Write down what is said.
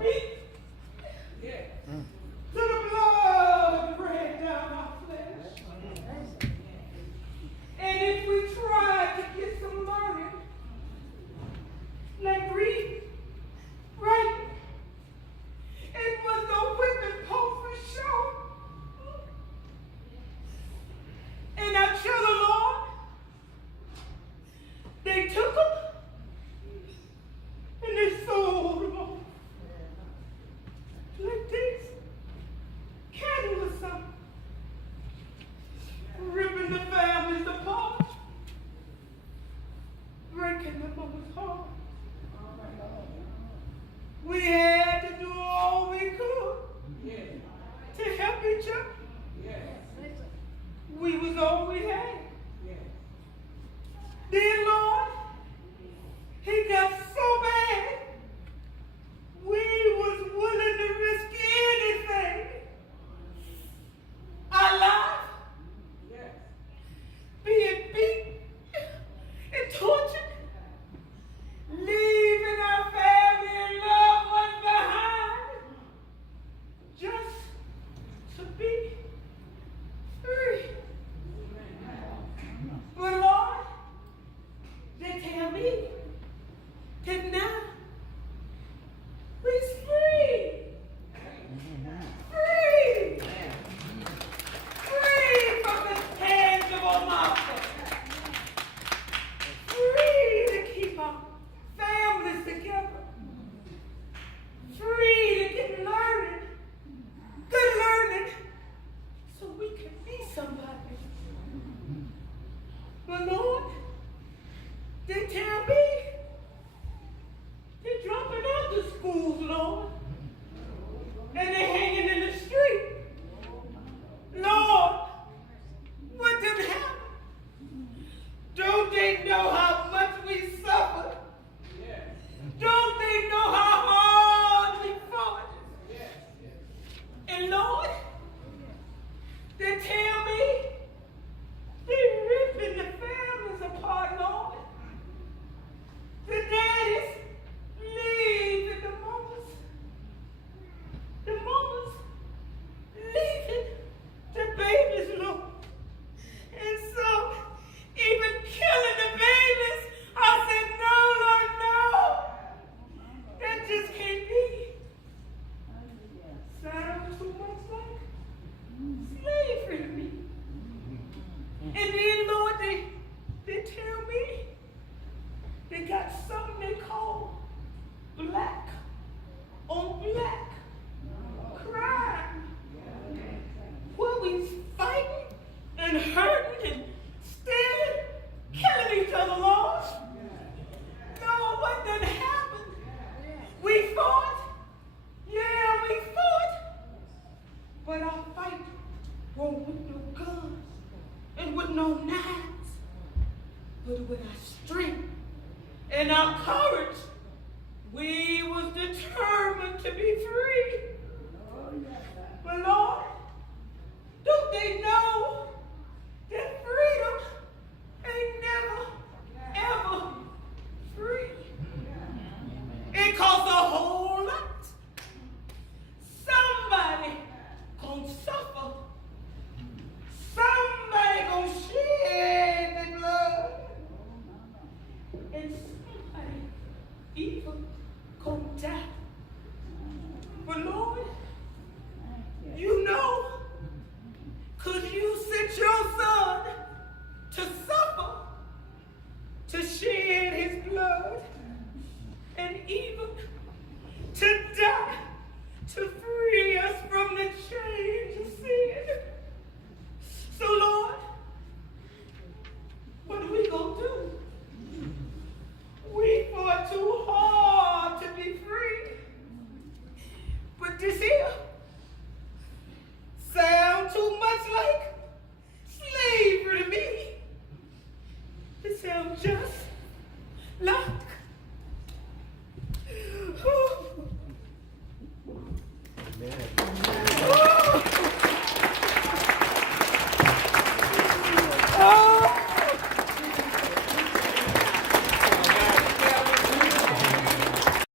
feet. Yeah. To the blood ran down our flesh. And if we tried to get some learning, like reading, writing, it was no whipping post for sure. And our children, Lord, they took them and they sold them off. Like this, cattle or something, ripping the families apart, breaking the mother's heart. We had to do all we could to help each other. We was all we had. Then, Lord, he got so bad, we was willing to risk anything. Our life, being beat and tortured, leaving our family and loved ones behind, just to be free. But Lord, they tell me that now we're free. Free. Free from the tangible market. Free to keep our families together. Free to get learning. Good learning. So we can be somebody. But Lord, they tell me they're dropping out of schools, Lord. And they're hanging in the street. Lord, what did happen? Don't they know how much we suffered? Don't they know how hard we fought? And Lord, they tell me they're ripping the families apart, Lord. The daddies leaving the mamas. The mamas leaving the babies, Lord. And so, even killing the babies, I said, no, Lord, no. That just can't be. Sounds too much like slavery to me. And then, Lord, they tell me they got something they call black on black crime. Where we fighting and hurting and stealing, killing each other, Lord. No, what done happened? We fought. Yeah, we fought. But our fight won't with no guns and with no knives, but with our strength and our courage. We was determined to be free. But Lord, don't they know that freedom ain't never, ever free? It costs a whole lot. Somebody gonna suffer. Somebody gonna shed their blood. And somebody even gonna die. But Lord, you know, 'cause you sent your son to suffer, to shed his blood, and even